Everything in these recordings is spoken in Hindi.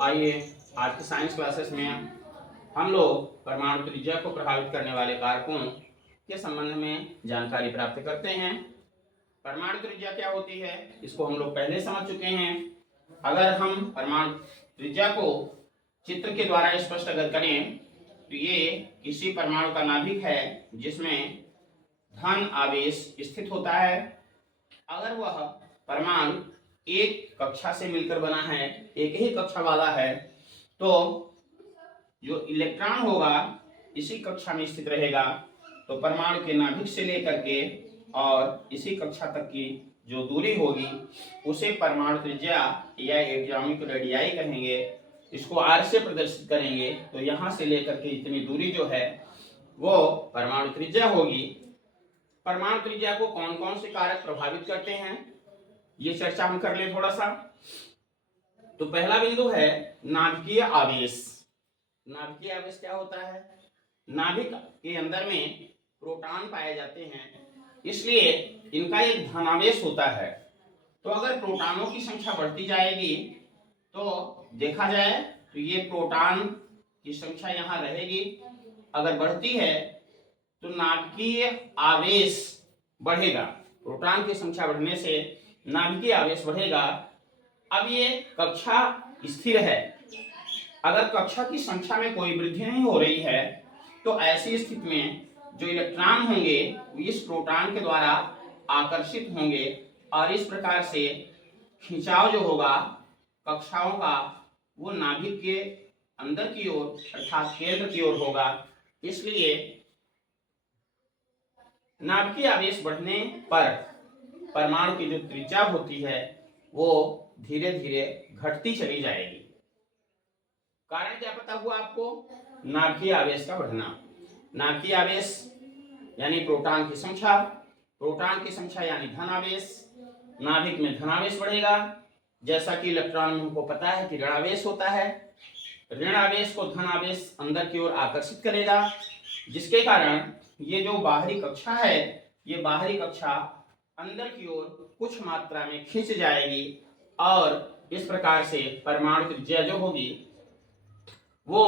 आइए आज की साइंस क्लासेस में हम लोग परमाणु त्रिज्या को प्रभावित करने वाले कारकों के संबंध में जानकारी प्राप्त करते हैं। परमाणु त्रिज्या क्या होती है इसको हम लोग पहले समझ चुके हैं। अगर हम परमाणु त्रिज्या को चित्र के द्वारा स्पष्ट अगर करें तो ये किसी परमाणु का नाभिक है जिसमें धन आवेश स्थित होता है। अगर वह परमाणु एक कक्षा से मिलकर बना है, एक ही कक्षा वाला है, तो जो इलेक्ट्रॉन होगा इसी कक्षा में स्थित रहेगा। तो परमाणु के नाभिक से लेकर के और इसी कक्षा तक की जो दूरी होगी उसे परमाणु त्रिज्या या एटॉमिक रेडियाई कहेंगे। इसको आर से प्रदर्शित करेंगे तो यहाँ से लेकर के इतनी दूरी जो है वो परमाणु त्रिज्या होगी। परमाणु त्रिज्या को कौन कौन से कारक प्रभावित करते हैं ये चर्चा हम कर लें थोड़ा सा। तो पहला बिंदु है नाभिकीय आवेश। नाभिकीय आवेश क्या होता है? नाभिक के अंदर में प्रोटॉन पाए जाते हैं, इसलिए इनका एक धनावेश होता है। तो अगर प्रोटॉनों की संख्या बढ़ती जाएगी तो देखा जाए तो ये प्रोटॉन की संख्या यहाँ रहेगी। अगर बढ़ती है तो नाभिकीय आवेश बढ़ेगा। प्रोटॉन की संख्या बढ़ने से नाभिकीय आवेश बढ़ेगा। अब ये कक्षा स्थिर है, अगर कक्षा की संख्या में कोई वृद्धि नहीं हो रही है तो ऐसी स्थिति में जो इलेक्ट्रॉन होंगे इस प्रोटॉन के द्वारा आकर्षित होंगे और इस प्रकार से खिंचाव जो होगा कक्षाओं का वो नाभिक के अंदर की ओर अर्थात केंद्र की ओर होगा। इसलिए नाभिकीय आवेश बढ़ने पर परमाणु की जो त्रिज्या होती है वो धीरे धीरे घटती चली जाएगी। कारण क्या पता हुआ आपको? नाभिकीय आवेश का बढ़ना। नाभिकीय आवेश यानी प्रोटॉन की संख्या, प्रोटॉन की संख्या यानी धन आवेश। नाभिक में धनावेश बढ़ेगा, जैसा कि इलेक्ट्रॉन में हमको पता है कि ऋणावेश होता है। ऋण आवेश को धन आवेश अंदर की ओर आकर्षित करेगा, जिसके कारण ये जो बाहरी कक्षा है ये बाहरी कक्षा अंदर की ओर कुछ मात्रा में खींच जाएगी और इस प्रकार से परमाणु त्रिज्या जो होगी वो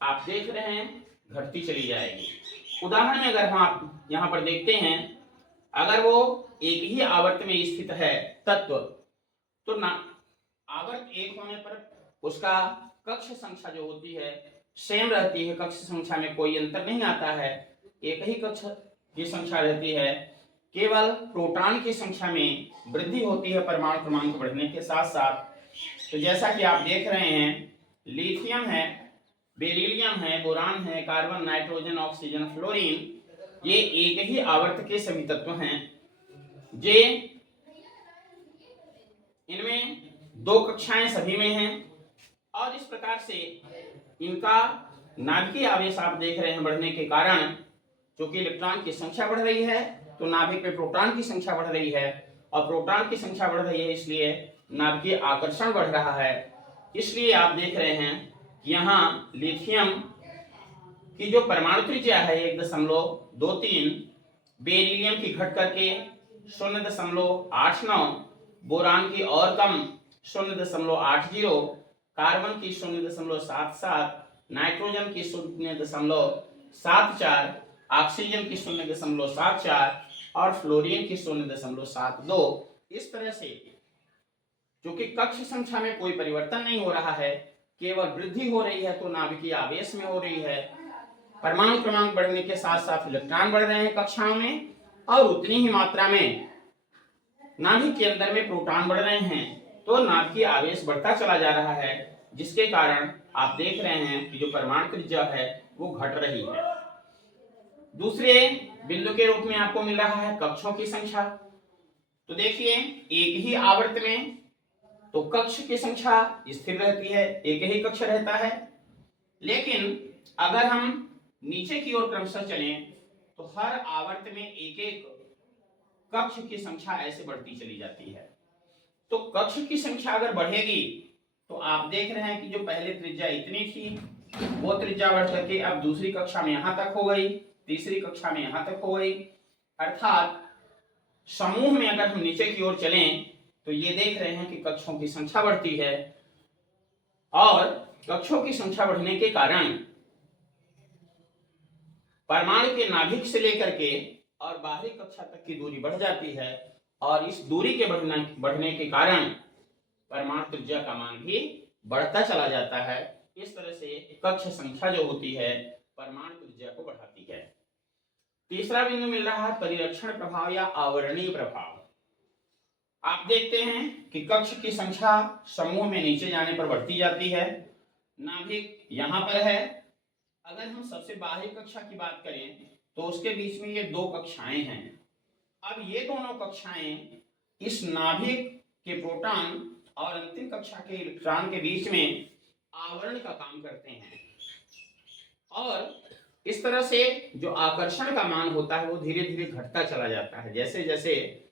आप देख रहे हैं घटती चली जाएगी। उदाहरण में अगर हम आप यहाँ पर देखते हैं, अगर वो एक ही आवर्त में स्थित है तत्व तो ना आवर्त एक होने पर उसका कक्ष संख्या जो होती है सेम रहती है, कक्ष संख्या में कोई अंतर नहीं आता है, एक ही कक्ष की संख्या रहती है। केवल प्रोटॉन की संख्या में वृद्धि होती है परमाणु क्रमांक बढ़ने के साथ साथ। तो जैसा कि आप देख रहे हैं लिथियम है, बेरिलियम है, बोरान है, कार्बन, नाइट्रोजन, ऑक्सीजन, फ्लोरीन, ये एक ही आवर्त के सभी तत्व हैं। जे इनमें दो कक्षाएं सभी में हैं और इस प्रकार से इनका नाभिकीय आवेश आप देख रहे हैं बढ़ने के कारण, क्योंकि इलेक्ट्रॉन की संख्या बढ़ रही है तो नाभिक में प्रोटॉन की संख्या बढ़ रही है और प्रोटॉन की संख्या बढ़ रही है इसलिए नाभिकीय आकर्षण बढ़ रहा है। इसलिए आप देख रहे हैं कि यहाँ लिथियम की जो परमाणु त्रिज्या है 1.23, बेरिलियम की घट करके 0.89, बोरान की और कम 0.80, कार्बन की 0.77, नाइट्रोजन की 0.74, ऑक्सीजन की 0.74 और फ्लोरीन की 0.72। इस तरह से क्योंकि कक्ष संख्या में कोई परिवर्तन नहीं हो रहा है, केवल वृद्धि हो रही है तो नाभिकीय आवेश में हो रही है। परमाणु क्रमांक बढ़ने के साथ साथ इलेक्ट्रॉन बढ़ रहे हैं कक्षाओं में और उतनी ही मात्रा में नाभिक के अंदर में प्रोटॉन बढ़ रहे हैं, तो नाभिकीय आवेश बढ़ता चला जा रहा है, जिसके कारण आप देख रहे हैं कि जो परमाणु त्रिज्या है वो घट रही है। दूसरे बिंदु के रूप में आपको मिल रहा है कक्षों की संख्या। तो देखिए एक ही आवर्त में तो कक्ष की संख्या स्थिर रहती है, एक ही कक्ष रहता है, लेकिन अगर हम नीचे की ओर क्रमशः चलें तो हर आवर्त में एक एक कक्ष की संख्या ऐसे बढ़ती चली जाती है। तो कक्ष की संख्या अगर बढ़ेगी तो आप देख रहे हैं कि जो पहले त्रिज्या इतनी थी वो त्रिज्या बढ़ करके अब दूसरी कक्षा में यहां तक हो गई, तीसरी कक्षा में यहां तक हो गई। अर्थात समूह में अगर हम नीचे की ओर चलें तो ये देख रहे हैं कि कक्षों की संख्या बढ़ती है और कक्षों की संख्या बढ़ने के कारण परमाणु के नाभिक से लेकर के और बाहरी कक्षा तक की दूरी बढ़ जाती है और इस दूरी के बढ़ने के कारण परमाणु त्रिज्या का मान भी बढ़ता चला जाता है। इस तरह से कक्ष संख्या जो होती है परमाणु त्रिज्या को बढ़ाती है। तीसरा बिंदु मिल रहा है परिरक्षण प्रभाव या आवरणीय प्रभाव। आप देखते हैं कि कक्ष की संख्या समूह में नीचे जाने पर बढ़ती जाती है। नाभिक यहाँ पर है। अगर हम सबसे बाहरी कक्षा की बात करें तो उसके बीच में ये दो कक्षाएं हैं। अब ये दोनों कक्षाएं इस नाभिक के प्रोटॉन और अंतिम कक्षा के इलेक्ट्रॉन के बीच में आवरण का काम करते हैं और इस तरह से जो आकर्षण का मान होता है वो धीरे धीरे घटता चला जाता है। जैसे जैसे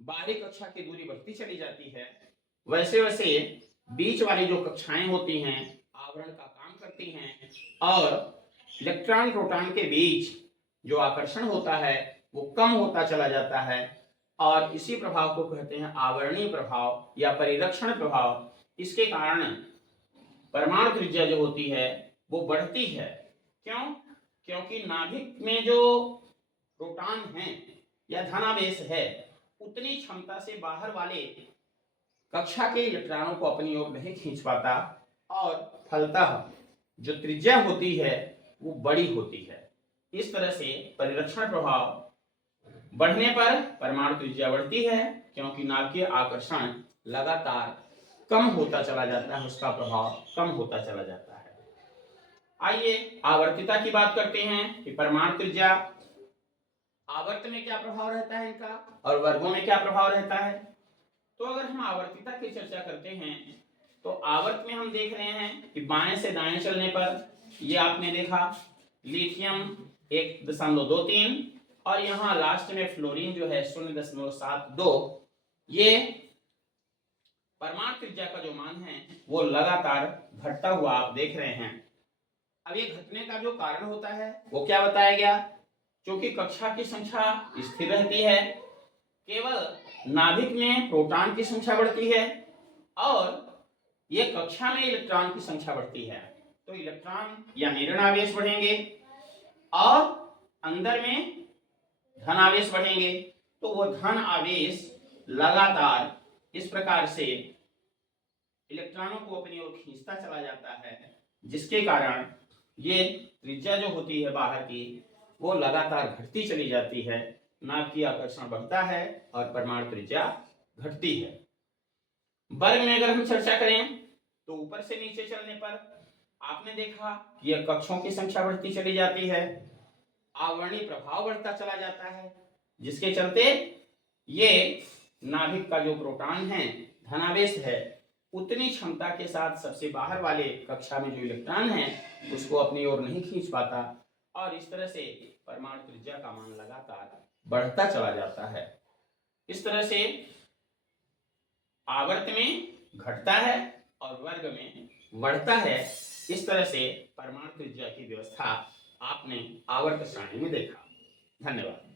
बाहरी कक्षा की दूरी बढ़ती चली जाती है वैसे वैसे बीच वाली जो कक्षाएं होती हैं आवरण का काम करती हैं और इलेक्ट्रॉन प्रोटॉन के बीच जो आकर्षण होता है वो कम होता चला जाता है और इसी प्रभाव को कहते हैं आवरणीय प्रभाव या परिरक्षण प्रभाव। इसके कारण परमाणु त्रिज्या जो होती है वो बढ़ती है। क्यों? क्योंकि नाभिक में जो प्रोटॉन है या धनावेश है उतनी क्षमता से बाहर वाले कक्षा के इलेक्ट्रॉनों को अपनी ओर नहीं खींच पाता और फलतः जो त्रिज्या होती है वो बड़ी होती है। इस तरह से परिरक्षण प्रभाव बढ़ने पर परमाणु त्रिज्या बढ़ती है क्योंकि नाभिकीय आकर्षण लगातार कम होता चला जाता है, उसका प्रभाव कम होता चला जाता है। आइए आवर्तिता की बात करते हैं कि परमाणु त्रिज्या आवर्त में क्या प्रभाव रहता है इनका और वर्गों में क्या प्रभाव रहता है। तो अगर हम आवर्तिता की चर्चा करते हैं तो आवर्त में हम देख रहे हैं कि बाएं से दाएं चलने पर ये आपने देखा लिथियम 1.23 और यहाँ लास्ट में फ्लोरीन जो है 0.72। ये परमाणु त्रिज्या का जो मान है वो लगातार घटता हुआ आप देख रहे हैं। अब ये घटने का जो कारण होता है वो क्या बताया गया, क्योंकि कक्षा की संख्या स्थिर रहती है, केवल नाभिक में प्रोटॉन की संख्या बढ़ती है और ये कक्षा में इलेक्ट्रॉन की संख्या बढ़ती है। तो इलेक्ट्रॉन या ऋणावेश बढ़ेंगे और अंदर में धनावेश बढ़ेंगे। तो वो धन आवेश लगातार इस प्रकार से इलेक्ट्रॉनों को अपनी ओर खींचता चला जाता है, जिसके कारण ये त्रिज्या जो होती है बाहर की वो लगातार घटती चली जाती है। नाभिकीय आकर्षण बढ़ता है और परमाणु त्रिज्या घटती है। वर्ग में अगर हम चर्चा करें तो ऊपर से नीचे चलने पर आपने देखा कि यह कक्षों की संख्या बढ़ती चली जाती है, आवरणीय प्रभाव बढ़ता चला जाता है, जिसके चलते ये नाभिक का जो प्रोटॉन है धनावेश है उतनी क्षमता के साथ सबसे बाहर वाले कक्षा में जो इलेक्ट्रॉन है उसको अपनी ओर नहीं खींच पाता और इस तरह से परमाणु त्रिज्या का मान लगातार बढ़ता चला जाता है। इस तरह से आवर्त में घटता है और वर्ग में बढ़ता है। इस तरह से परमाणु त्रिज्या की व्यवस्था आपने आवर्त श्रेणी में देखा। धन्यवाद।